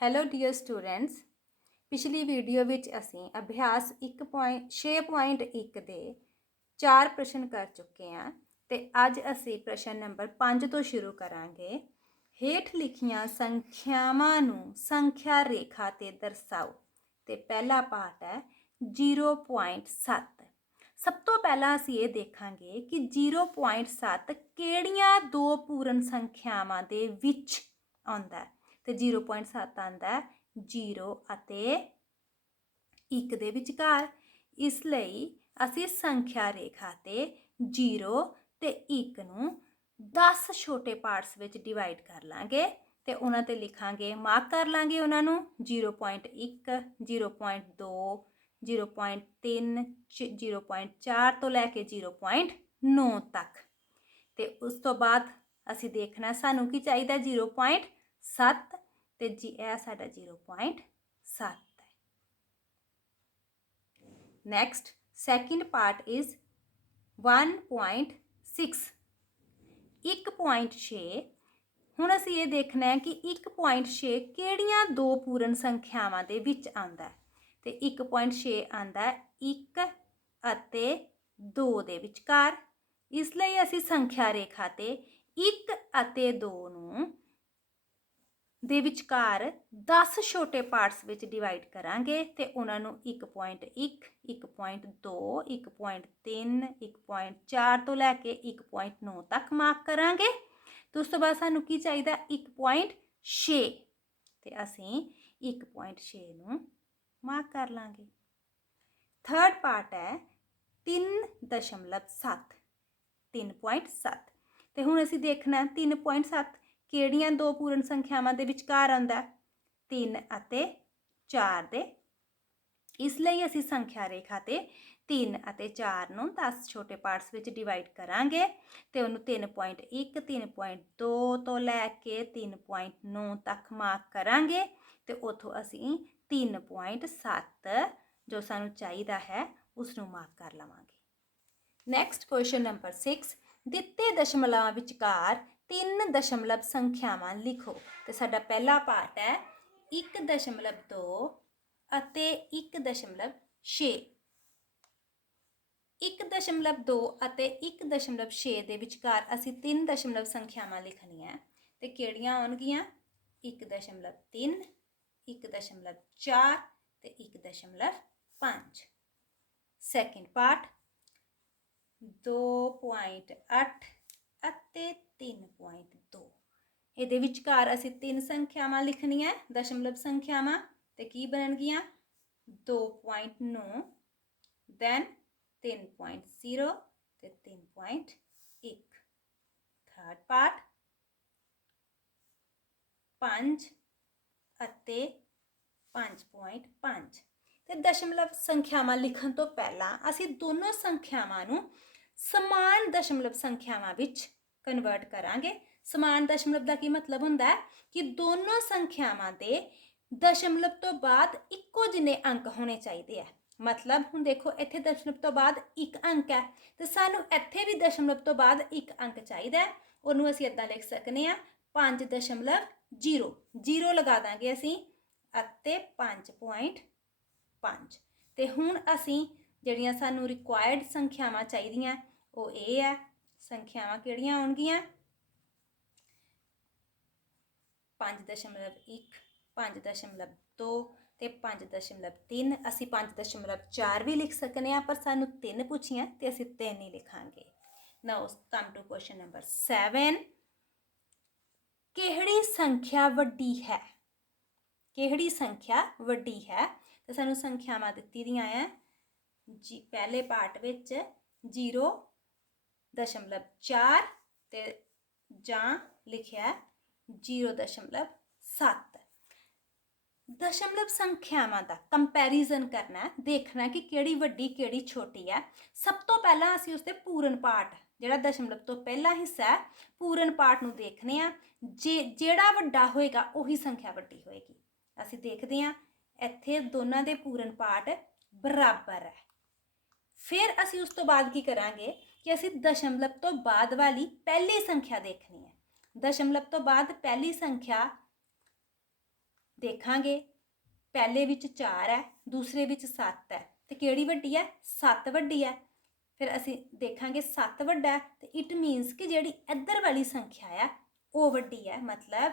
Hello dear students ਪਿਛਲੀ video ਵਿੱਚ ਅਸੀਂ ਅਭਿਆਸ 1.6.1 ਦੇ ਚਾਰ ਪ੍ਰਸ਼ਨ ਕਰ ਚੁੱਕੇ ਹਾਂ ਤੇ ਅੱਜ ਅਸੀਂ ਪ੍ਰਸ਼ਨ ਨੰਬਰ 5 ਤੋਂ ਸ਼ੁਰੂ ਕਰਾਂਗੇ। ਹੇਠ ਲਿਖੀਆਂ ਸੰਖਿਆਵਾਂ ਨੂੰ ਸੰਖਿਆ ਰੇਖਾ ਤੇ ਦਰਸਾਓ। ਤੇ ਪਹਿਲਾ ਪਾਠ ਹੈ 0.7 ਸਭ ਤੋਂ ਪਹਿਲਾਂ ਅਸੀਂ ਇਹ ਦੇਖਾਂਗੇ ਕਿ 0.7 ਕਿਹੜੀਆਂ ਦੋ ਪੂਰਨ ਸੰਖਿਆਵਾਂ ਦੇ ਵਿੱਚ ਆਉਂਦਾ ਹੈ। ਤੇ 0.7 ਆਂਦਾ ਹੈ 0 ਅਤੇ 1 ਦੇ ਵਿਚਕਾਰ। ਇਸ ਲਈ ਅਸੀਂ ਸੰਖਿਆ ਰੇਖਾ ਤੇ 0 ਤੇ 1 ਨੂੰ 10 ਛੋਟੇ ਪਾਰਟਸ ਵਿੱਚ ਡਿਵਾਈਡ ਕਰ ਲਾਂਗੇ ਤੇ ਉਹਨਾਂ ਤੇ ਲਿਖਾਂਗੇ ਮਾਰਕ ਕਰ ਲਾਂਗੇ ਉਹਨਾਂ ਨੂੰ। 0.1 0.2 0.3 0.4 ਤੋਂ ਲੈ ਕੇ 0.9 ਤੱਕ। ਤੇ ਉਸ ਤੋਂ ਬਾਅਦ ਅਸੀਂ ਦੇਖਣਾ ਸਾਨੂੰ ਕੀ ਚਾਹੀਦਾ 0.7 ਤੇ ਜੀ ਇਹ ਸਾਡਾ 0.7 ਹੈ। ਨੈਕਸਟ ਸੈਕਿੰਡ ਪਾਰਟ ਇਜ਼ 1.6 1.6 ਹੁਣ ਅਸੀਂ ਇਹ ਦੇਖਣਾ ਹੈ ਕਿ 1.6 ਕਿਹੜੀਆਂ ਦੋ ਪੂਰਨ ਸੰਖਿਆਵਾਂ ਦੇ ਵਿੱਚ ਆਉਂਦਾ ਹੈ? ਤੇ 1.6 ਆਂਦਾ ਹੈ 1 ਅਤੇ 2 ਦੇ ਵਿਚਕਾਰ। ਇਸ ਲਈ ਅਸੀਂ ਸੰਖਿਆ ਰੇਖਾ ਤੇ 1 ਅਤੇ 2 ਨੂੰ ਦੇ ਵਿਚਕਾਰ 10 ਛੋਟੇ ਪਾਰਟਸ ਵਿੱਚ ਡਿਵਾਈਡ ਕਰਾਂਗੇ ਤੇ ਉਹਨਾਂ ਨੂੰ 1.1 1.2 1.3 1.4 ਤੋਂ ਲੈ ਕੇ 1.9 ਤੱਕ ਮਾਰਕ ਕਰਾਂਗੇ। ਤੇ ਉਸ ਤੋਂ ਬਾਅਦ ਸਾਨੂੰ ਕੀ ਚਾਹੀਦਾ? 1.6 ਤੇ ਅਸੀਂ 1.6 ਨੂੰ ਮਾਰਕ ਕਰ ਲਾਂਗੇ। ਥਰਡ ਪਾਰਟ ਹੈ 3.7 3.7 ਤੇ ਹੁਣ ਅਸੀਂ ਦੇਖਣਾ 3.7 ਕਿਹੜੀਆਂ ਦੋ ਪੂਰਨ ਸੰਖਿਆਵਾਂ ਦੇ ਵਿਚਕਾਰ ਆਉਂਦਾ 3 ਅਤੇ 4 ਦੇ। ਇਸ ਲਈ ਅਸੀਂ ਸੰਖਿਆ ਰੇਖਾ ਤੇ 3 ਅਤੇ 4 ਨੂੰ 10 ਛੋਟੇ ਪਾਰਟਸ ਵਿੱਚ ਡਿਵਾਈਡ ਕਰਾਂਗੇ ਤੇ ਉਹਨੂੰ 3.1 3.2 ਤੋਂ ਲੈ ਕੇ 3.9 ਤੱਕ ਮਾਰਕ ਕਰਾਂਗੇ ਤੇ ਉਥੋਂ ਅਸੀਂ 3.7 ਜੋ ਸਾਨੂੰ ਚਾਹੀਦਾ ਹੈ ਉਸ ਨੂੰ ਮਾਰਕ ਕਰ ਲਵਾਂਗੇ। ਨੈਕਸਟ ਕੁਐਸਚਨ ਨੰਬਰ 6 ਦਿੱਤੇ ਦਸ਼ਮਲਵਾਂ ਵਿਚਕਾਰ ਤਿੰਨ ਦਸ਼ਮਲਵ ਸੰਖਿਆਵਾਂ ਲਿਖੋ। ਤੇ ਸਾਡਾ ਪਹਿਲਾ ਪਾਰਟ ਹੈ 1.2 ਅਤੇ 1.6 1.2 ਅਤੇ 1.6 ਦੇ ਵਿਚਕਾਰ ਅਸੀਂ ਤਿੰਨ ਦਸ਼ਮਲਵ ਸੰਖਿਆਵਾਂ ਲਿਖਣੀਆਂ। ਤੇ ਕਿਹੜੀਆਂ ਆਉਣਗੀਆਂ? 1.3 1.4 ਤੇ 1.5 ਸੈਕਿੰਡ ਪਾਰਟ 2.8 ਅਤੇ 3.2 ਇਹਦੇ ਵਿਚਕਾਰ ਅਸੀਂ ਤਿੰਨ ਸੰਖਿਆਵਾਂ ਲਿਖਣੀਆਂ, ਦਸ਼ਮਲਵ ਸੰਖਿਆਵਾਂ, ਤੇ ਕੀ ਬਣਨਗੀਆਂ? 2.9 ਦੈਨ 3.0 ਤੇ 3.1 ਥਰਡ ਪਾਰਟ 5 ਅਤੇ 5.5 ਤੇ ਦਸ਼ਮਲਵ ਸੰਖਿਆਵਾਂ ਲਿਖਣ ਤੋਂ ਪਹਿਲਾਂ ਅਸੀਂ ਦੋਨੋਂ ਸੰਖਿਆਵਾਂ ਨੂੰ ਸਮਾਨ ਦਸ਼ਮਲਵ ਸੰਖਿਆਵਾਂ ਵਿੱਚ ਕਨਵਰਟ ਕਰਾਂਗੇ। ਸਮਾਨ ਦਸ਼ਮਲਵ ਦਾ ਕੀ ਮਤਲਬ ਹੁੰਦਾ ਹੈ? ਕਿ ਦੋਨੋਂ ਸੰਖਿਆਵਾਂ ਦੇ ਦਸ਼ਮਲਵ ਤੋਂ ਬਾਅਦ ਇੱਕੋ ਜਿੰਨੇ ਅੰਕ ਹੋਣੇ ਚਾਹੀਦੇ ਆ। ਮਤਲਬ ਹੁਣ ਦੇਖੋ, ਇੱਥੇ ਦਸ਼ਮਲਵ ਤੋਂ ਬਾਅਦ ਇੱਕ ਅੰਕ ਹੈ, ਤੇ ਸਾਨੂੰ ਇੱਥੇ ਵੀ ਦਸ਼ਮਲਵ ਤੋਂ ਬਾਅਦ ਇੱਕ ਅੰਕ ਚਾਹੀਦਾ ਹੈ। ਉਹਨੂੰ ਅਸੀਂ ਇਦਾਂ ਲਿਖ ਸਕਨੇ ਆ 5.0 0 ਲਗਾ ਦਾਂਗੇ ਅਸੀਂ, ਅਤੇ 5.5 ਤੇ ਹੁਣ ਅਸੀਂ ਜਿਹੜੀਆਂ ਸਾਨੂੰ ਰਿਕੁਆਇਰਡ ਸੰਖਿਆਵਾਂ ਚਾਹੀਦੀਆਂ ਉਹ ਇਹ ਹੈ ਸੰਖਿਆਵਾਂ ਕਿਹੜੀਆਂ ਆਉਣਗੀਆਂ? 5.1 5.2 ਤੇ 5.3 ਅਸੀਂ 5.4 ਵੀ ਲਿਖ ਸਕਨੇ ਆ, ਪਰ ਸਾਨੂੰ ਤਿੰਨ ਪੁੱਛੀਆਂ ਤੇ ਅਸੀਂ ਤਿੰਨ ਹੀ ਲਿਖਾਂਗੇ। Now come to question number 7 ਕਿਹੜੀ ਸੰਖਿਆ ਵੱਡੀ ਹੈ? ਕਿਹੜੀ ਸੰਖਿਆ ਵੱਡੀ ਹੈ? ਤੇ ਸਾਨੂੰ ਸੰਖਿਆਵਾਂ ਦਿੱਤੀ ਦੀਆਂ ਆ। ਜੀ, ਪਹਿਲੇ ਪਾਰਟ ਵਿੱਚ 0 ਦਸ਼ਮਲਵ 4 ਤੇ ਜਾਂ ਲਿਖਿਆ 0.7 ਦਸ਼ਮਲਵ ਸੰਖਿਆਵਾਂ ਦਾ ਕੰਪੈਰੀਜ਼ਨ ਕਰਨਾ ਹੈ, ਦੇਖਣਾ ਕਿ ਕਿਹੜੀ ਵੱਡੀ, ਕਿਹੜੀ ਛੋਟੀ ਹੈ। ਸਭ ਤੋਂ ਪਹਿਲਾਂ ਅਸੀਂ ਉਸਦੇ ਪੂਰਨ ਪਾਠ, ਜਿਹੜਾ ਦਸ਼ਮਲਵ ਤੋਂ ਪਹਿਲਾ ਹਿੱਸਾ ਹੈ, ਪੂਰਨ ਪਾਠ ਨੂੰ ਦੇਖਨੇ ਆ ਜੇ, ਜਿਹੜਾ ਵੱਡਾ ਹੋਏਗਾ, ਉਹੀ ਸੰਖਿਆ ਵੱਡੀ ਹੋਏਗੀ। ਅਸੀਂ ਦੇਖਦੇ ਹਾਂ, ਇੱਥੇ ਦੋਨਾਂ ਦੇ ਪੂਰਨ ਪਾਠ ਬਰਾਬਰ ਹੈ। ਫਿਰ ਅਸੀਂ ਉਸ ਤੋਂ ਬਾਅਦ ਕੀ ਕਰਾਂਗੇ? ਕਿ ਅਸੀਂ ਦਸ਼ਮਲਵ ਤੋਂ ਬਾਅਦ ਵਾਲੀ ਪਹਿਲੀ ਸੰਖਿਆ ਦੇਖਣੀ ਹੈ। ਦਸ਼ਮਲਵ ਤੋਂ ਬਾਅਦ ਪਹਿਲੀ ਸੰਖਿਆ ਦੇਖਾਂਗੇ। ਪਹਿਲੇ ਵਿੱਚ 4 ਹੈ, ਦੂਸਰੇ ਵਿੱਚ 7 ਹੈ। ਤੇ ਕਿਹੜੀ ਵੱਡੀ ਹੈ? 7 ਵੱਡੀ ਹੈ। ਫਿਰ ਅਸੀਂ ਦੇਖਾਂਗੇ 7 ਵੱਡਾ ਹੈ, ਤੇ ਇਟ ਮੀਨਸ ਕਿ ਜਿਹੜੀ ਇੱਧਰ ਵਾਲੀ ਸੰਖਿਆ ਹੈ ਉਹ ਵੱਡੀ ਹੈ। ਮਤਲਬ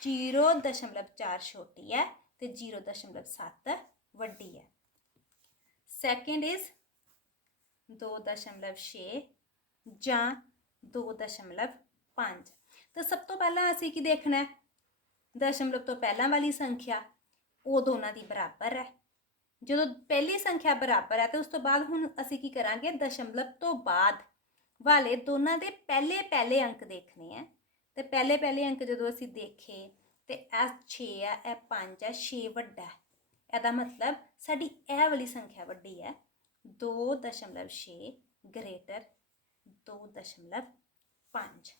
0.4 ਛੋਟੀ ਹੈ ਤੇ 0.7 ਵੱਡੀ ਹੈ। ਸੈਕਿੰਡ ਇਜ਼ 2.6 ਜਾਂ 2.5 ਤਾਂ ਸਭ ਤੋਂ ਪਹਿਲਾਂ ਅਸੀਂ ਕੀ ਦੇਖਣਾ ਹੈ? ਦਸ਼ਮਲਵ ਤੋਂ ਪਹਿਲਾਂ ਵਾਲੀ ਸੰਖਿਆ ਉਹ ਦੋਨਾਂ ਦੀ ਬਰਾਬਰ ਹੈ। ਜਦੋਂ ਪਹਿਲੀ ਸੰਖਿਆ ਬਰਾਬਰ ਹੈ ਤੇ ਉਸ ਤੋਂ ਬਾਅਦ ਹੁਣ ਅਸੀਂ ਕੀ ਕਰਾਂਗੇ? ਦਸ਼ਮਲਵ ਤੋਂ ਬਾਅਦ ਵਾਲੇ ਦੋਨਾਂ ਦੇ ਪਹਿਲੇ ਪਹਿਲੇ ਅੰਕ ਦੇਖਣੇ ਆ ਤੇ ਪਹਿਲੇ ਪਹਿਲੇ ਅੰਕ ਜਦੋਂ ਅਸੀਂ ਦੇਖੇ ਤੇ ਇਹ 6 ਹੈ, ਇਹ 5 ਹੈ 6 ਵੱਡਾ ਇਹਦਾ ਮਤਲਬ ਸਾਡੀ ਇਹ ਵਾਲੀ ਸੰਖਿਆ ਵੱਡੀ ਹੈ। 2.6 ਗ੍ਰੇਟਰ 2.5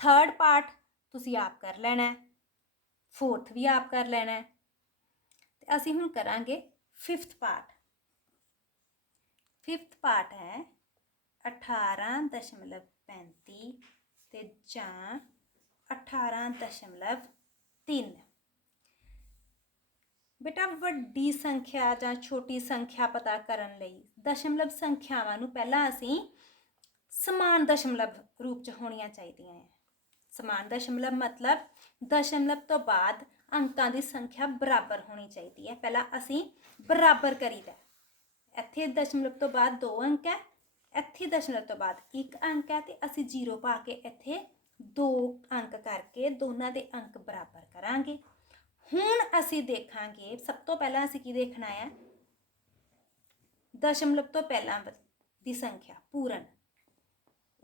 ਥਰਡ ਪਾਰਟ ਤੁਸੀਂ ਆਪ ਕਰ ਲੈਣਾ ਹੈ ਫੋਰਥ ਵੀ ਆਪ ਕਰ ਲੈਣਾ ਹੈ ਤੇ ਅਸੀਂ ਹੁਣ ਕਰਾਂਗੇ ਫਿਫਥ ਪਾਰਟ ਫਿਫਥ ਪਾਰਟ ਹੈ 18.35 ਤੇ ਜਾਂ 18.3 ਬੇਟਾ ਵੱਡੀ ਸੰਖਿਆ ਜਾਂ ਛੋਟੀ ਸੰਖਿਆ ਪਤਾ ਕਰਨ ਲਈ ਦਸ਼ਮਲਵ ਸੰਖਿਆਵਾਂ ਨੂੰ ਪਹਿਲਾਂ ਅਸੀਂ ਸਮਾਨ ਦਸ਼ਮਲਵ ਰੂਪ ਚ ਹੋਣੀਆਂ ਚਾਹੀਦੀਆਂ ਹੈ। ਸਮਾਨ ਦਸ਼ਮਲਵ ਮਤਲਬ ਦਸ਼ਮਲਵ ਤੋਂ ਬਾਅਦ ਅੰਕਾਂ ਦੀ ਸੰਖਿਆ ਬਰਾਬਰ ਹੋਣੀ ਚਾਹੀਦੀ ਹੈ। ਪਹਿਲਾਂ ਅਸੀਂ ਬਰਾਬਰ ਕਰੀਦਾ ਇੱਥੇ ਦਸ਼ਮਲਵ ਤੋਂ ਬਾਅਦ 2 ਅੰਕ ਹੈ, ਇੱਥੇ ਦਸ਼ਮਲਵ ਤੋਂ ਬਾਅਦ 1 ਅੰਕ ਹੈ ਤੇ ਅਸੀਂ 0 ਪਾ ਕੇ ਇੱਥੇ 2 ਅੰਕ ਕਰਕੇ ਦੋਨਾਂ ਦੇ ਅੰਕ ਬਰਾਬਰ ਕਰਾਂਗੇ। ਹੁਣ ਅਸੀਂ ਦੇਖਾਂਗੇ, ਸਭ ਤੋਂ ਪਹਿਲਾਂ ਅਸੀਂ ਕੀ ਦੇਖਣਾ ਹੈ? ਦਸ਼ਮਲਵ ਤੋਂ ਪਹਿਲਾਂ ਵ- ਦੀ ਸੰਖਿਆ, ਪੂਰਨ।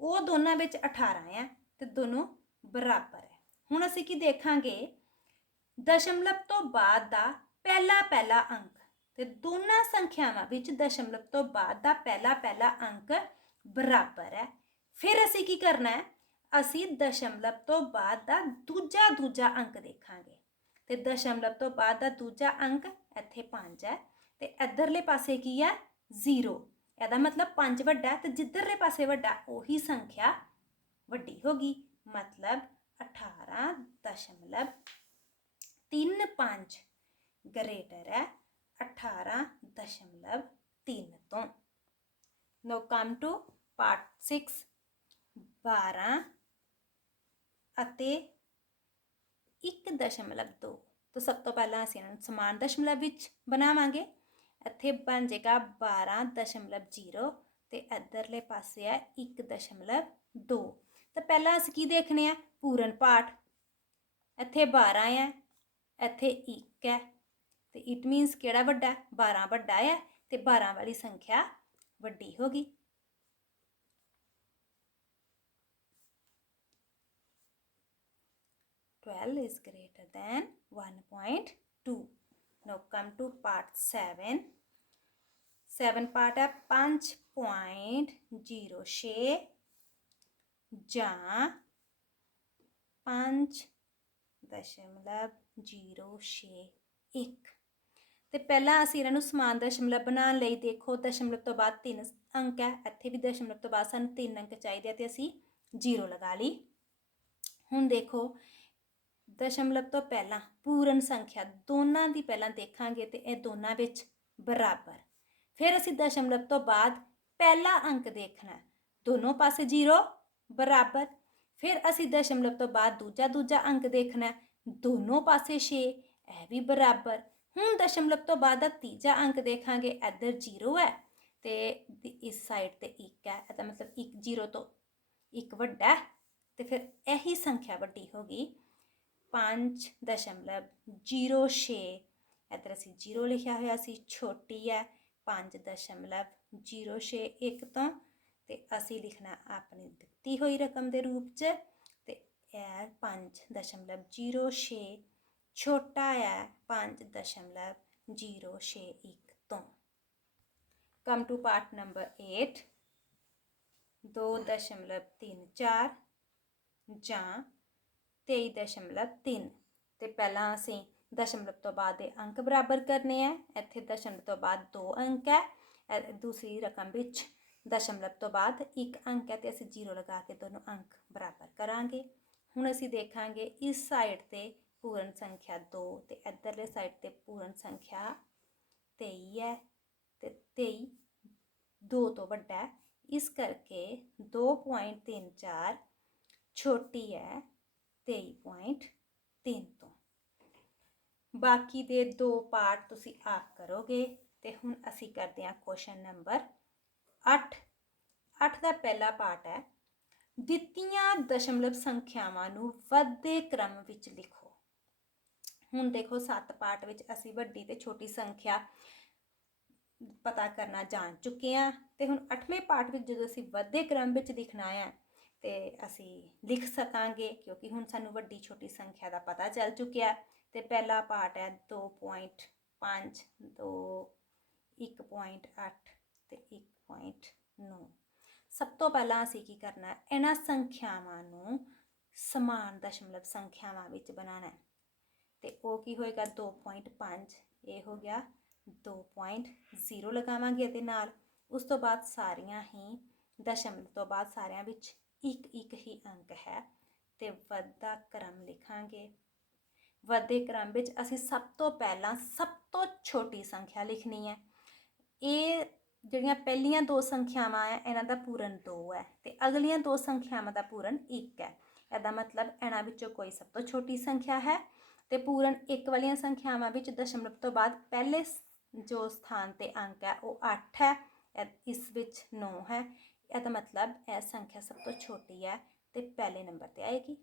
ਉਹ ਦੋਨਾਂ ਵਿੱਚ 18 ਹੈ ਤੇ ਦੋਨੋਂ ਬਰਾਬਰ ਹੈ। ਹੁਣ ਅਸੀਂ ਕੀ ਦੇਖਾਂਗੇ? ਦਸ਼ਮਲਵ ਤੋਂ ਬਾਅਦ ਦਾ ਪਹਿਲਾ ਪਹਿਲਾ ਅੰਕ। ਤੇ ਦੋਨਾਂ ਸੰਖਿਆਵਾਂ ਵਿੱਚ ਦਸ਼ਮਲਵ ਤੋਂ ਬਾਅਦ ਦਾ ਪਹਿਲਾ ਪਹਿਲਾ ਅੰਕ ਬਰਾਬਰ ਹੈ। ਫਿਰ ਅਸੀਂ ਕੀ ਕਰਨਾ ਹੈ? ਅਸੀਂ ਦਸ਼ਮਲਵ ਤੋਂ ਬਾਅਦ ਦਾ ਦੂਜਾ ਦੂਜਾ ਅੰਕ ਦੇਖਾਂਗੇ। ਤੇ ਦਸ਼ਮਲਵ ਤੋਂ ਬਾਅਦ ਦਾ ਦੂਜਾ ਅੰਕ ਇੱਥੇ 5 ਹੈ ਤੇ ਇਧਰਲੇ ਪਾਸੇ ਕੀ ਹੈ? 0 ਇਹਦਾ ਮਤਲਬ 5 ਵੱਡਾ ਹੈ ਤੇ ਜਿੱਧਰਲੇ ਪਾਸੇ ਵੱਡਾ ਉਹੀ ਸੰਖਿਆ ਵੱਡੀ ਹੋਗੀ ਮਤਲਬ 18 ਦਸ਼ਮਲਵ 35 ਗ੍ਰੇਟਰ ਹੈ 18 ਦਸ਼ਮਲਵ 3 ਤੋਂ। ਨੋ ਕਮ ਟੂ ਪਾਰਟ 6 12 ਅਤੇ 1.2 ਤਾਂ ਸਭ ਤੋਂ ਪਹਿਲਾਂ ਅਸੀਂ ਇਹਨਾਂ ਨੂੰ ਸਮਾਨ ਦਸ਼ਮਲਵ ਵਿੱਚ ਬਣਾਵਾਂਗੇ। ਇੱਥੇ ਬਣ ਜਾਏਗਾ 12.0 ਤੇ ਇਧਰਲੇ ਪਾਸੇ ਹੈ 1.2 ਤਾਂ ਪਹਿਲਾਂ ਅਸੀਂ ਕੀ ਦੇਖਣੇ ਆ? ਪੂਰਨ ਪਾਠ। ਇੱਥੇ 12 ਹੈ ਇੱਥੇ 1 ਹੈ ਤੇ ਇਟ ਮੀਨਸ ਕਿਹੜਾ ਵੱਡਾ? 12 ਵੱਡਾ ਹੈ ਤੇ 12 ਵਾਲੀ ਸੰਖਿਆ ਵੱਡੀ ਹੋਗੀ Twelve is greater than 1.2. Now come to part 7. 7 part ਹੈ 5.06 ਜਾਂ 5.061 ਤੇ ਪਹਿਲਾਂ ਅਸੀਂ ਇਹਨਾਂ ਨੂੰ ਸਮਾਨ ਦਸ਼ਮਲਵ ਬਣਾਉਣ ਲਈ ਦੇਖੋ ਦਸ਼ਮਲਵ ਤੋਂ ਬਾਅਦ ਤਿੰਨ ਅੰਕ ਹੈ ਇੱਥੇ ਵੀ ਦਸ਼ਮਲਵ ਤੋਂ ਬਾਅਦ ਸਾਨੂੰ ਤਿੰਨ ਅੰਕ ਚਾਹੀਦੇ ਆ ਤੇ ਅਸੀਂ 0 ਲਗਾ ਲਈ ਹੁਣ ਦੇਖੋ ਦਸ਼ਮਲਵ ਤੋਂ ਪਹਿਲਾਂ ਪੂਰਨ ਸੰਖਿਆ ਦੋਨਾਂ ਦੀ ਪਹਿਲਾਂ ਦੇਖਾਂਗੇ ਤੇ ਇਹ ਦੋਨਾਂ ਵਿੱਚ ਬਰਾਬਰ। ਫਿਰ ਅਸੀਂ ਦਸ਼ਮਲਵ ਤੋਂ ਬਾਅਦ ਪਹਿਲਾ ਅੰਕ ਦੇਖਣਾ। ਦੋਨੋਂ ਪਾਸੇ 0 ਬਰਾਬਰ। ਫਿਰ ਅਸੀਂ ਦਸ਼ਮਲਵ ਤੋਂ ਬਾਅਦ ਦੂਜਾ ਦੂਜਾ ਅੰਕ ਦੇਖਣਾ। ਦੋਨੋਂ ਪਾਸੇ 6 ਇਹ ਵੀ ਬਰਾਬਰ। ਹੁਣ ਦਸ਼ਮਲਵ ਤੋਂ ਬਾਅਦ ਦਾ ਤੀਜਾ ਅੰਕ ਦੇਖਾਂਗੇ, ਇੱਧਰ 0 ਹੈ ਤੇ ਇਸ ਸਾਈਡ ਤੇ 1 ਹੈ ਇਹਦਾ ਮਤਲਬ 1 0 ਤੋਂ 1 ਵੱਡਾ ਹੈ ਤੇ ਫਿਰ ਇਹੀ ਸੰਖਿਆ ਵੱਡੀ ਹੋਗੀ 5.06 ਇੱਧਰ ਅਸੀਂ 0 ਲਿਖਿਆ ਹੋਇਆ ਸੀ ਛੋਟੀ ਹੈ 5.061 ਤੋਂ ਤੇ ਅਸੀਂ ਲਿਖਣਾ ਆਪਣੀ ਦਿੱਤੀ ਹੋਈ ਰਕਮ ਦੇ ਰੂਪ 'ਚ ਤੇ ਇਹ 5.06 ਛੋਟਾ ਹੈ 5.061 ਤੋਂ ਕਮ ਟੂ ਪਾਰਟ ਨੰਬਰ 8 2.34 ਜਾਂ 23.3 ਤੇ ਪਹਿਲਾਂ ਅਸੀਂ ਦਸ਼ਮਲਵ ਤੋਂ ਬਾਅਦ ਦੇ ਅੰਕ ਬਰਾਬਰ ਕਰਨੇ ਆ। ਇੱਥੇ ਦਸ਼ਮਲਵ ਤੋਂ ਬਾਅਦ ਦੋ ਅੰਕ ਹੈ। ਦੂਸਰੀ ਰਕਮ ਵਿੱਚ ਦਸ਼ਮਲਵ ਤੋਂ ਬਾਅਦ ਇੱਕ ਅੰਕ ਹੈ ਤੇ ਅਸੀਂ ਜ਼ੀਰੋ ਲਗਾ ਕੇ ਦੋਨੋਂ ਅੰਕ ਬਰਾਬਰ ਕਰਾਂਗੇ। ਹੁਣ ਅਸੀਂ ਦੇਖਾਂਗੇ ਇਸ ਸਾਈਡ ਤੇ ਪੂਰਨ ਸੰਖਿਆ 2 ਤੇ ਇੱਧਰਲੇ ਸਾਈਡ ਤੇ ਪੂਰਨ ਸੰਖਿਆ 23 ਹੈ। ਤੇ 23 2 ਤੋਂ ਵੱਡਾ ਹੈ। ਇਸ ਕਰਕੇ 2.34 ਛੋਟੀ ਹੈ। 23.3 ਤੋਂ। ਬਾਕੀ ਦੇ ਦੋ ਪਾਰਟ ਤੁਸੀਂ ਆਪ ਕਰੋਗੇ ਤੇ ਹੁਣ ਅਸੀਂ ਕਰਦੇ ਹਾਂ ਕੁਐਸਚਨ ਨੰਬਰ 8 8 ਦਾ ਪਹਿਲਾ ਪਾਰਟ ਹੈ, ਦਿੱਤੀਆਂ ਦਸ਼ਮਲਵ ਸੰਖਿਆਵਾਂ ਨੂੰ ਵੱਧਦੇ ਕ੍ਰਮ ਵਿੱਚ ਲਿਖੋ। ਹੁਣ ਦੇਖੋ 7 ਪਾਰਟ ਵਿੱਚ ਅਸੀਂ ਵੱਡੀ ਤੇ ਛੋਟੀ ਸੰਖਿਆ ਪਤਾ ਕਰਨਾ ਜਾਣ ਚੁੱਕੇ ਹਾਂ ਤੇ ਹੁਣ 8ਵੇਂ ਪਾਰਟ ਵਿੱਚ ਜਦੋਂ ਅਸੀਂ ਵੱਧਦੇ ਕ੍ਰਮ ਵਿੱਚ ਲਿਖਣਾ ਹੈ ਤੇ ਅਸੀਂ ਲਿਖ ਸਕਾਂਗੇ, ਕਿਉਂਕਿ ਹੁਣ ਸਾਨੂੰ ਵੱਡੀ ਛੋਟੀ ਸੰਖਿਆ ਦਾ ਪਤਾ ਚੱਲ ਚੁੱਕਿਆ। ਹੈ। ਤੇ ਪਹਿਲਾ ਪਾਰਟ ਹੈ 2.5 2 1.8 ਤੇ 1.9 ਸਭ ਤੋਂ ਪਹਿਲਾਂ ਅਸੀਂ ਕੀ ਕਰਨਾ ਹੈ ਇਹਨਾਂ ਸੰਖਿਆਵਾਂ ਨੂੰ ਸਮਾਨ ਦਸ਼ਮਲਵ ਸੰਖਿਆਵਾਂ ਵਿੱਚ ਬਣਾਉਣਾ ਹੈ। ਤੇ ਉਹ ਕੀ ਹੋਏਗਾ 2.5 ਇਹ ਹੋ ਗਿਆ 2.0 ਲਗਾਵਾਂਗੇ ਇਹਦੇ ਨਾਲ। ਉਸ ਤੋਂ ਬਾਅਦ ਸਾਰੀਆਂ ਹੀ ਦਸ਼ਮਲਵ ਤੋਂ ਬਾਅਦ ਸਾਰਿਆਂ ਵਿੱਚ ਇੱਕ ਇੱਕ ਹੀ ਅੰਕ ਹੈ ਤੇ ਵੱਧਦਾ ਕ੍ਰਮ ਲਿਖਾਂਗੇ। ਵੱਧਦੇ ਕ੍ਰਮ ਵਿੱਚ ਅਸੀਂ ਸਭ ਤੋਂ ਪਹਿਲਾਂ ਸਭ ਤੋਂ ਛੋਟੀ ਸੰਖਿਆ ਲਿਖਣੀ ਹੈ। ਇਹ ਜਿਹੜੀਆਂ ਪਹਿਲੀਆਂ ਦੋ ਸੰਖਿਆਵਾਂ ਹੈ, ਇਹਨਾਂ ਦਾ ਪੂਰਨ 2 ਹੈ ਤੇ ਅਗਲੀਆਂ ਦੋ ਸੰਖਿਆਵਾਂ ਦਾ ਪੂਰਨ 1 ਹੈ। ਇਹਦਾ ਮਤਲਬ ਇਹਨਾਂ ਵਿੱਚੋਂ ਕੋਈ ਸਭ ਤੋਂ ਛੋਟੀ ਸੰਖਿਆ ਹੈ ਤੇ ਪੂਰਨ 1 ਵਾਲੀਆਂ ਸੰਖਿਆਵਾਂ ਵਿੱਚ ਦਸ਼ਮਲਵ ਤੋਂ ਬਾਅਦ ਪਹਿਲੇ ਜੋ ਸਥਾਨ ਤੇ ਅੰਕ ਹੈ, ਉਹ 8 ਹੈ। ਇਸ ਵਿੱਚ 9 ਹੈ। ਇਹਦਾ ਮਤਲਬ ਇਹ ਸੰਖਿਆ ਸਭ ਤੋਂ ਛੋਟੀ ਹੈ ਤੇ ਪਹਿਲੇ ਨੰਬਰ ਤੇ ਆਏਗੀ।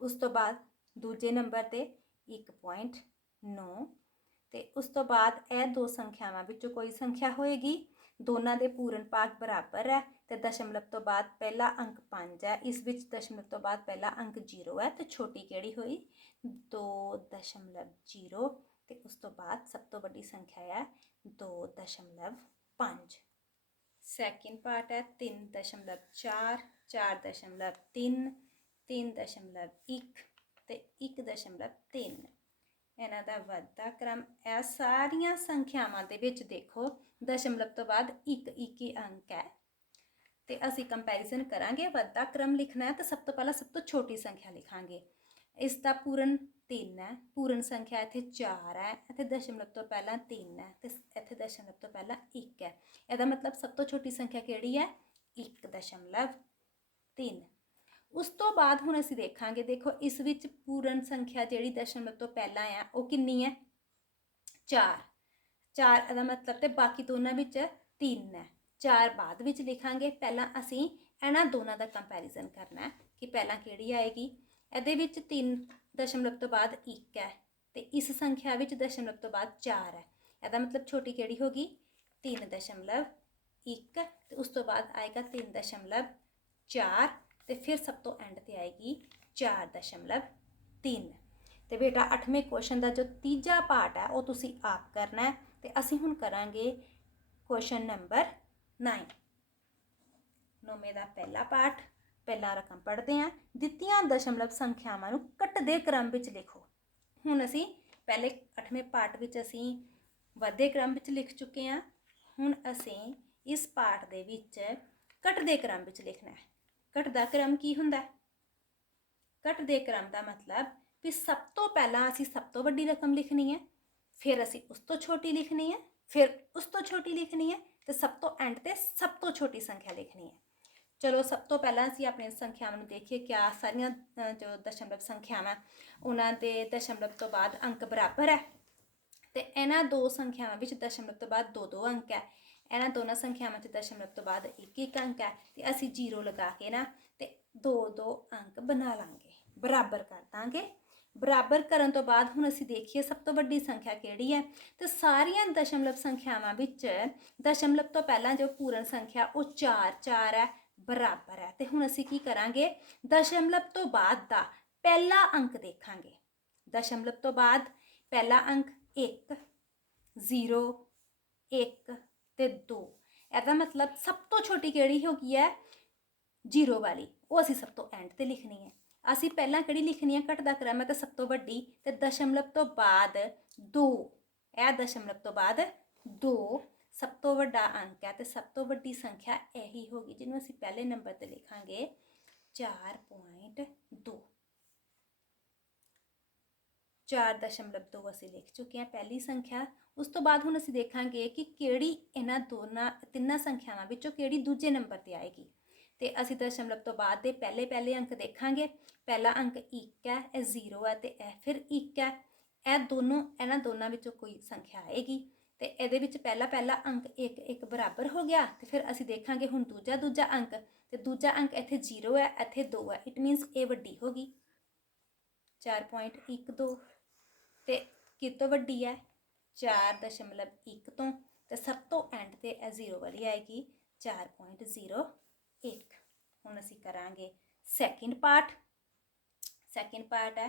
ਉਸ ਤੋਂ ਬਾਅਦ ਦੂਜੇ ਨੰਬਰ ਤੇ 1.9 ਤੇ ਉਸ ਤੋਂ ਬਾਅਦ ਇਹ ਦੋ ਸੰਖਿਆਵਾਂ ਵਿੱਚੋਂ ਕੋਈ ਸੰਖਿਆ ਹੋਏਗੀ। ਦੋਨਾਂ ਦੇ ਪੂਰਨ ਭਾਗ ਬਰਾਬਰ ਹੈ ਤੇ ਦਸ਼ਮਲਵ ਤੋਂ ਬਾਅਦ ਪਹਿਲਾ ਅੰਕ 5 ਹੈ। ਇਸ ਵਿੱਚ ਦਸ਼ਮਲਵ ਤੋਂ ਬਾਅਦ ਪਹਿਲਾ ਅੰਕ 0 ਹੈ ਤੇ ਛੋਟੀ ਕਿਹੜੀ ਹੋਈ? 2.0 ਤੇ ਉਸ ਤੋਂ ਬਾਅਦ ਸਭ ਤੋਂ ਵੱਡੀ ਸੰਖਿਆ ਹੈ 2.5 ਸੈਕਿੰਡ ਪਾਰਟ ਹੈ 3.4 4.3 3.1 ਤੇ 1.3 ਇਹਨਾਂ ਦਾ ਵੱਧਦਾ ਕ੍ਰਮ ਇਹ ਸਾਰੀਆਂ ਸੰਖਿਆਵਾਂ ਦੇ ਵਿੱਚ ਦੇਖੋ, ਦਸ਼ਮਲਵ ਤੋਂ ਬਾਅਦ ਇੱਕ ਇੱਕ ਹੀ ਅੰਕ ਹੈ। ਤੇ ਅਸੀਂ ਕੰਪੈਰੀਜ਼ਨ ਕਰਾਂਗੇ, ਵੱਧਦਾ ਕ੍ਰਮ ਲਿਖਣਾ ਹੈ ਤਾਂ ਸਭ ਤੋਂ ਪਹਿਲਾਂ ਸਭ ਤੋਂ ਛੋਟੀ ਸੰਖਿਆ ਲਿਖਾਂਗੇ। ਇਸ ਦਾ ਪੂਰਨ 3 ਹੈ, ਪੂਰਨ ਸੰਖਿਆ ਇੱਥੇ 4 ਹੈ, ਇੱਥੇ ਦਸ਼ਮਲਵ ਤੋਂ ਪਹਿਲਾਂ 3 ਹੈ ਤੇ ਇੱਥੇ ਦਸ਼ਮਲਵ ਤੋਂ ਪਹਿਲਾਂ 1 ਹੈ। ਇਹਦਾ ਮਤਲਬ ਸਭ ਤੋਂ ਛੋਟੀ ਸੰਖਿਆ ਕਿਹੜੀ ਹੈ? 1.3 ਉਸ ਤੋਂ ਬਾਅਦ ਹੁਣ ਅਸੀਂ ਦੇਖਾਂਗੇ, ਦੇਖੋ ਇਸ ਵਿੱਚ ਪੂਰਨ ਸੰਖਿਆ ਜਿਹੜੀ ਦਸ਼ਮਲਵ ਤੋਂ ਪਹਿਲਾਂ ਆ ਉਹ ਕਿੰਨੀ ਹੈ? 4 4 ਇਹਦਾ ਮਤਲਬ ਤੇ ਬਾਕੀ ਦੋਨਾਂ ਵਿੱਚ 3 ਹੈ। 4 ਬਾਅਦ ਵਿੱਚ ਲਿਖਾਂਗੇ, ਪਹਿਲਾਂ ਅਸੀਂ ਇਹਨਾਂ ਦੋਨਾਂ ਦਾ ਕੰਪੈਰੀਜ਼ਨ ਕਰਨਾ ਹੈ ਕਿ ਪਹਿਲਾਂ ਕਿਹੜੀ ਆਏਗੀ? ਇਹਦੇ ਵਿੱਚ 3 ਦਸ਼ਮਲਵ ਤੋਂ ਬਾਅਦ 1 ਹੈ ਤੇ ਇਸ ਸੰਖਿਆ ਵਿੱਚ ਦਸ਼ਮਲਵ ਤੋਂ ਬਾਅਦ 4 ਹੈ। ਇਹਦਾ ਮਤਲਬ ਛੋਟੀ ਕਿਹੜੀ ਹੋਗੀ 3 ਦਸ਼ਮਲਵ 1 ਤੇ ਉਸ ਤੋਂ ਬਾਅਦ ਆਏਗਾ 3 ਦਸ਼ਮਲਵ 4 ਤੇ ਫਿਰ ਸਭ ਤੋਂ ਐਂਡ ਤੇ ਆਏਗੀ 4.3 ਤੇ ਬੇਟਾ 8ਵੇਂ ਕੁਐਸਚਨ ਦਾ ਜੋ ਤੀਜਾ ਪਾਰਟ ਹੈ ਉਹ ਤੁਸੀਂ ਆਪ ਕਰਨਾ ਹੈ ਤੇ ਅਸੀਂ ਹੁਣ ਕਰਾਂਗੇ ਕੁਐਸਚਨ ਨੰਬਰ 9 ਨੌਵੇਂ ਦਾ ਪਹਿਲਾ ਪਾਠ। ਪਹਿਲਾ ਰਕਮ ਪੜ੍ਹਦੇ ਹਾਂ ਦਿੱਤੀਆਂ ਦਸ਼ਮਲਵ ਸੰਖਿਆਵਾਂ ਨੂੰ ਕੱਟਦੇ ਕ੍ਰਮ ਵਿੱਚ ਲਿਖੋ। ਹੁਣ ਅਸੀਂ ਪਹਿਲੇ 8ਵੇਂ ਪਾਠ ਵਿੱਚ ਅਸੀਂ ਵੱਧਦੇ ਕ੍ਰਮ ਵਿੱਚ ਲਿਖ ਚੁੱਕੇ ਹਾਂ ਹੁਣ ਅਸੀਂ ਇਸ ਪਾਠ ਦੇ ਵਿੱਚ ਕੱਟਦੇ ਕ੍ਰਮ ਵਿੱਚ ਲਿਖਣਾ ਹੈ। ਘਟਦਾ ਕ੍ਰਮ ਕੀ ਹੁੰਦਾ? ਹੈ ਘਟਦੇ ਕ੍ਰਮ ਦਾ ਮਤਲਬ ਵੀ ਸਭ ਤੋਂ ਪਹਿਲਾਂ ਅਸੀਂ ਸਭ ਤੋਂ ਵੱਡੀ ਰਕਮ ਲਿਖਣੀ ਹੈ, ਫਿਰ ਅਸੀਂ ਉਸ ਤੋਂ ਛੋਟੀ ਲਿਖਣੀ ਹੈ, ਫਿਰ ਉਸ ਤੋਂ ਛੋਟੀ ਲਿਖਣੀ ਹੈ ਤੇ ਸਭ ਤੋਂ ਐਂਡ ਤੇ ਸਭ ਤੋਂ ਛੋਟੀ ਸੰਖਿਆ ਲਿਖਣੀ ਹੈ। ਚਲੋ ਸਭ ਤੋਂ ਪਹਿਲਾਂ ਅਸੀਂ ਆਪਣੀਆਂ ਸੰਖਿਆਵਾਂ ਨੂੰ ਦੇਖੀਏ ਕਿਆ ਸਾਰੀਆਂ ਅ, ਜੋ ਦਸ਼ਮਲਵ ਸੰਖਿਆਵਾਂ ਉਹਨਾਂ ਦੇ ਦਸ਼ਮਲਵ ਤੋਂ ਬਾਅਦ ਅੰਕ ਬਰਾਬਰ ਹੈ। ਤੇ ਇਹਨਾਂ ਦੋ ਸੰਖਿਆਵਾਂ ਵਿੱਚ ਦਸ਼ਮਲਵ ਤੋਂ ਬਾਅਦ ਦੋ ਦੋ ਅੰਕ ਹੈ। ਇਹਨਾਂ ਦੋਨਾਂ ਸੰਖਿਆਵਾਂ 'ਚ ਦਸ਼ਮਲਵ ਤੋਂ ਬਾਅਦ ਇੱਕ ਇੱਕ ਅੰਕ ਹੈ ਤੇ ਅਸੀਂ ਜ਼ੀਰੋ ਲਗਾ ਕੇ ਨਾ ਤੇ ਦੋ ਦੋ ਅੰਕ ਬਣਾ ਲਾਂਗੇ ਬਰਾਬਰ ਕਰ ਦਾਂਗੇ। ਬਰਾਬਰ ਕਰਨ ਤੋਂ ਬਾਅਦ ਹੁਣ ਅਸੀਂ ਦੇਖੀਏ ਸਭ ਤੋਂ ਵੱਡੀ ਸੰਖਿਆ ਕਿਹੜੀ ਹੈ। ਤੇ ਸਾਰੀਆਂ ਦਸ਼ਮਲਵ ਸੰਖਿਆਵਾਂ ਵਿੱਚ ਦਸ਼ਮਲਵ ਤੋਂ ਪਹਿਲਾਂ ਜੋ ਪੂਰਨ ਸੰਖਿਆ ਉਹ 4 4 ਹੈ। ਬਰਾਬਰ ਹੈ। ਤੇ ਹੁਣ ਅਸੀਂ ਕੀ ਕਰਾਂਗੇ? ਦਸ਼ਮਲਵ ਤੋਂ ਬਾਅਦ ਦਾ ਪਹਿਲਾ ਅੰਕ ਦੇਖਾਂਗੇ। ਦਸ਼ਮਲਵ ਤੋਂ ਬਾਅਦ ਪਹਿਲਾ ਅੰਕ 1 0 1 ਤੇ 2 ਇਹਦਾ ਮਤਲਬ ਸਭ ਤੋਂ ਛੋਟੀ ਕਿਹੜੀ ਹੋ ਗਈ ਹੈ? 0 ਵਾਲੀ। ਉਹ ਅਸੀਂ ਸਭ ਤੋਂ ਐਂਡ ਤੇ ਲਿਖਣੀ ਹੈ। ਅਸੀਂ ਪਹਿਲਾਂ ਕਿਹੜੀ ਲਿਖਣੀ ਹੈ? ਘਟਦਾ ਕ੍ਰਮ ਹੈ ਤਾਂ ਸਭ ਤੋਂ ਵੱਡੀ। ਤੇ ਦਸ਼ਮਲਵ ਤੋਂ ਬਾਅਦ 2 ਇਹ ਦਸ਼ਮਲਵ ਤੋਂ ਬਾਅਦ 2 ਸਭ ਤੋਂ ਵੱਡਾ ਅੰਕ ਹੈ ਤੇ ਸਭ ਤੋਂ ਵੱਡੀ ਸੰਖਿਆ ਇਹੀ ਹੋਗੀ ਜਿਹਨੂੰ ਅਸੀਂ ਪਹਿਲੇ ਨੰਬਰ ਤੇ ਲਿਖਾਂਗੇ 4.2 4.2 ਅਸੀਂ ਲਿਖ ਚੁੱਕੇ ਹਾਂ, ਪਹਿਲੀ ਸੰਖਿਆ। ਉਸ ਤੋਂ ਬਾਅਦ ਹੁਣ ਅਸੀਂ ਦੇਖਾਂਗੇ ਕਿ ਕਿਹੜੀ ਇਹਨਾਂ ਦੋਨਾਂ, ਤਿੰਨਾਂ ਸੰਖਿਆਵਾਂ ਵਿੱਚੋਂ ਕਿਹੜੀ ਦੂਜੇ ਨੰਬਰ ਤੇ ਆਏਗੀ। ਤੇ ਅਸੀਂ ਦਸ਼ਮਲਵ ਤੋਂ ਬਾਅਦ ਦੇ ਪਹਿਲੇ ਪਹਿਲੇ ਅੰਕ ਦੇਖਾਂਗੇ। ਪਹਿਲਾ ਅੰਕ 1 ਹੈ, ਇਹ 0 ਹੈ ਤੇ ਇਹ ਫਿਰ 1 ਹੈ। ਇਹ ਦੋਨੋਂ, ਇਹਨਾਂ ਦੋਨਾਂ ਵਿੱਚੋਂ ਕੋਈ ਸੰਖਿਆ ਆਏਗੀ। ਤੇ ਇਹਦੇ ਵਿੱਚ ਪਹਿਲਾ ਪਹਿਲਾ ਅੰਕ 1 1 ਬਰਾਬਰ ਹੋ ਗਿਆ ਤੇ ਫਿਰ ਅਸੀਂ ਦੇਖਾਂਗੇ ਹੁਣ ਦੂਜਾ ਦੂਜਾ ਅੰਕ ਤੇ ਦੂਜਾ ਅੰਕ ਇੱਥੇ 0 ਹੈ, ਇੱਥੇ 2 ਹੈ। ਇਟ ਮੀਨਸ ਇਹ ਵੱਡੀ ਹੋ ਗਈ। 4.12 ਤੇ ਕਿਤੋਂ ਵੱਡੀ ਹੈ? 4.1 ਤੋਂ ਤੇ ਸਭ ਤੋਂ ਐਂਡ ਤੇ ਇਹ 0 ਵਾਲੀ ਆਏਗੀ। 4.01 ਹੁਣ ਅਸੀਂ ਕਰਾਂਗੇ ਸੈਕਿੰਡ ਪਾਰਟ ਸੈਕਿੰਡ ਪਾਰਟ ਹੈ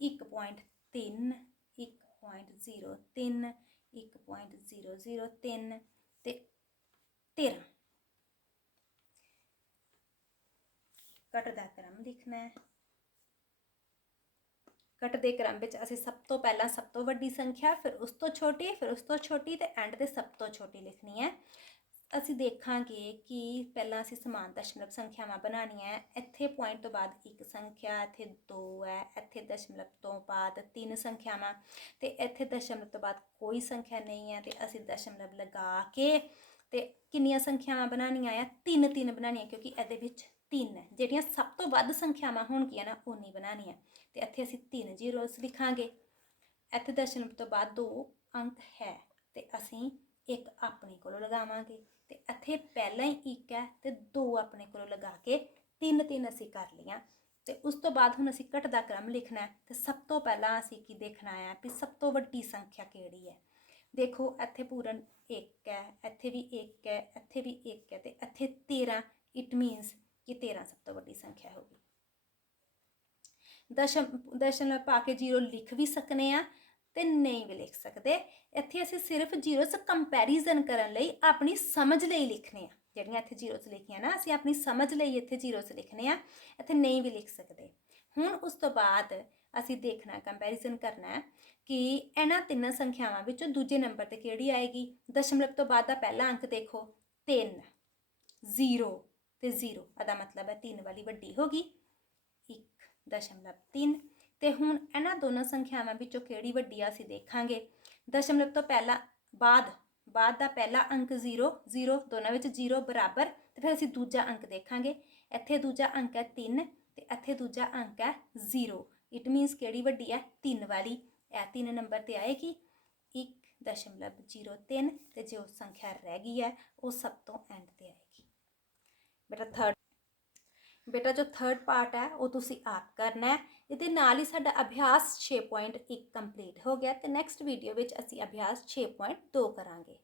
1.3 1.03 1.003 ਤੇ 13 ਘਟ ਦਾ ਕ੍ਰਮ ਲਿਖਣਾ ਹੈ। ਘਟ ਦੇ ਕ੍ਰਮ ਵਿੱਚ ਅਸੀਂ ਸਭ ਤੋਂ ਪਹਿਲਾਂ ਸਭ ਤੋਂ ਵੱਡੀ ਸੰਖਿਆ, ਫਿਰ ਉਸ ਤੋਂ ਛੋਟੀ, ਫਿਰ ਉਸ ਤੋਂ ਛੋਟੀ ਤੇ ਐਂਡ ਤੇ ਸਭ ਤੋਂ ਛੋਟੀ ਲਿਖਣੀ ਹੈ। ਅਸੀਂ ਦੇਖਾਂਗੇ ਕਿ ਪਹਿਲਾਂ ਅਸੀਂ ਸਮਾਨ ਦਸ਼ਮਲਵ ਸੰਖਿਆਵਾਂ ਬਣਾਉਣੀਆਂ ਹੈ। ਇੱਥੇ ਪੁਆਇੰਟ ਤੋਂ ਬਾਅਦ ਇੱਕ ਸੰਖਿਆ, ਇੱਥੇ ਦੋ ਹੈ, ਇੱਥੇ ਦਸ਼ਮਲਵ ਤੋਂ ਬਾਅਦ ਤਿੰਨ ਸੰਖਿਆਵਾਂ ਤੇ ਇੱਥੇ ਦਸ਼ਮਲਵ ਤੋਂ ਬਾਅਦ ਕੋਈ ਸੰਖਿਆ ਨਹੀਂ ਹੈ ਤੇ ਅਸੀਂ ਦਸ਼ਮਲਵ ਲਗਾ ਕੇ ਤੇ ਕਿੰਨੀਆਂ ਸੰਖਿਆਵਾਂ ਬਣਾਉਣੀਆਂ ਆ? ਤਿੰਨ ਤਿੰਨ ਬਣਾਉਣੀਆਂ ਕਿਉਂਕਿ ਇਹਦੇ ਵਿੱਚ ਤਿੰਨ ਹੈ। ਜਿਹੜੀਆਂ ਸਭ ਤੋਂ ਵੱਧ ਸੰਖਿਆਵਾਂ ਹੋਣਗੀਆਂ ਨਾ ਉਨੀ ਬਣਾਉਣੀਆਂ। ਤੇ ਇੱਥੇ ਅਸੀਂ ਤਿੰਨ ਜ਼ੀਰੋਸ ਲਿਖਾਂਗੇ। ਇੱਥੇ ਦਸ਼ਮਲਵ ਤੋਂ ਬਾਅਦ ਦੋ ਅੰਕ ਹੈ ਤੇ ਅਸੀਂ ਇੱਕ ਆਪਣੇ ਕੋਲੋਂ ਲਗਾਵਾਂਗੇ। ਤੇ ਇੱਥੇ ਪਹਿਲਾਂ ਹੀ ਇੱਕ ਹੈ ਤੇ ਦੋ ਆਪਣੇ ਕੋਲੋਂ ਲਗਾ ਕੇ ਤਿੰਨ ਤਿੰਨ ਅਸੀਂ ਕਰ ਲਈਆਂ। ਤੇ ਉਸ ਤੋਂ ਬਾਅਦ ਹੁਣ ਅਸੀਂ ਘਟ ਕ੍ਰਮ ਲਿਖਣਾ ਹੈ ਤੇ ਸਭ ਤੋਂ ਪਹਿਲਾਂ ਅਸੀਂ ਕੀ ਦੇਖਣਾ ਹੈ ਵੀ ਸਭ ਤੋਂ ਵੱਡੀ ਸੰਖਿਆ ਕਿਹੜੀ ਹੈ। ਦੇਖੋ ਇੱਥੇ ਪੂਰਨ 1 ਹੈ, ਇੱਥੇ ਵੀ 1 ਹੈ, ਇੱਥੇ ਵੀ 1 ਹੈ ਤੇ ਇੱਥੇ 13 ਇਟ ਮੀਨਸ ਕਿ 13 ਸਭ ਤੋਂ ਵੱਡੀ ਸੰਖਿਆ ਹੋਗੀ ਦਸ਼ਮ ਦਸ਼ਮਲਵ ਪਾ ਕੇ 0 ਲਿਖ ਵੀ ਸਕਨੇ ਆ ਤੇ ਨਹੀਂ ਵੀ ਲਿਖ ਸਕਦੇ। ਇੱਥੇ ਅਸੀਂ ਸਿਰਫ ਜ਼ੀਰੋਸ ਕੰਪੈਰੀਜ਼ਨ ਕਰਨ ਲਈ ਆਪਣੀ ਸਮਝ ਲਈ ਲਿਖਨੇ ਆ। ਜਿਹੜੀਆਂ ਇੱਥੇ ਜ਼ੀਰੋਸ ਲਿਖੀਆਂ ਨਾ, ਅਸੀਂ ਆਪਣੀ ਸਮਝ ਲਈ ਇੱਥੇ ਜ਼ੀਰੋਸ ਲਿਖਨੇ ਆ, ਇੱਥੇ ਨਹੀਂ ਵੀ ਲਿਖ ਸਕਦੇ। ਹੁਣ ਉਸ ਤੋਂ ਬਾਅਦ ਅਸੀਂ ਦੇਖਣਾ ਕੰਪੈਰੀਜ਼ਨ ਕਰਨਾ ਹੈ ਕਿ ਇਹਨਾਂ ਤਿੰਨਾਂ ਸੰਖਿਆਵਾਂ ਵਿੱਚੋਂ ਦੂਜੇ ਨੰਬਰ ਤੇ ਕਿਹੜੀ ਆਏਗੀ? ਦਸ਼ਮਲਵ ਤੋਂ ਬਾਅਦ ਦਾ ਪਹਿਲਾ ਅੰਕ ਦੇਖੋ 3 0 ਤੇ 0 ਇਹਦਾ ਮਤਲਬ ਹੈ 3 ਵਾਲੀ ਵੱਡੀ ਹੋਗੀ 1.3 ਤੇ ਹੁਣ ਇਹਨਾਂ ਦੋਨਾਂ ਸੰਖਿਆਵਾਂ ਵਿੱਚੋਂ ਕਿਹੜੀ ਵੱਡੀ ਆ ਅਸੀਂ ਦੇਖਾਂਗੇ। ਦਸ਼ਮਲਵ ਤੋਂ ਪਹਿਲਾਂ ਬਾਅਦ ਬਾਅਦ ਦਾ ਪਹਿਲਾ ਅੰਕ 0 0 ਦੋਨਾਂ ਵਿੱਚ 0 ਬਰਾਬਰ, ਤੇ ਫਿਰ ਅਸੀਂ ਦੂਜਾ ਅੰਕ ਦੇਖਾਂਗੇ। ਇੱਥੇ ਦੂਜਾ ਅੰਕ ਹੈ 3 ਤੇ ਇੱਥੇ ਦੂਜਾ ਅੰਕ ਹੈ 0 ਇਟ ਮੀਨਸ ਕਿਹੜੀ ਵੱਡੀ ਹੈ? 3 ਵਾਲੀ। ਇਹ 3 ਨੰਬਰ ਤੇ ਆਏਗੀ। 1.03 ਤੇ ਜੋ ਸੰਖਿਆ ਰਹਿ ਗਈ ਹੈ, ਉਹ ਸਭ ਤੋਂ ਐਂਡ ਤੇ ਆਏਗੀ। ਬੇਟਾ ਥਰਡ ਬੇਟਾ, ਜੋ ਥਰਡ ਪਾਰਟ ਹੈ, ਉਹ ਤੁਸੀਂ ਆਪ ਕਰਨਾ ਹੈ। ਇਹਦੇ ਨਾਲ ਹੀ ਸਾਡਾ ਅਭਿਆਸ 6.1 ਕੰਪਲੀਟ ਹੋ ਗਿਆ ਤੇ ਨੈਕਸਟ ਵੀਡੀਓ ਵਿੱਚ ਅਸੀਂ ਅਭਿਆਸ 6.2 ਕਰਾਂਗੇ।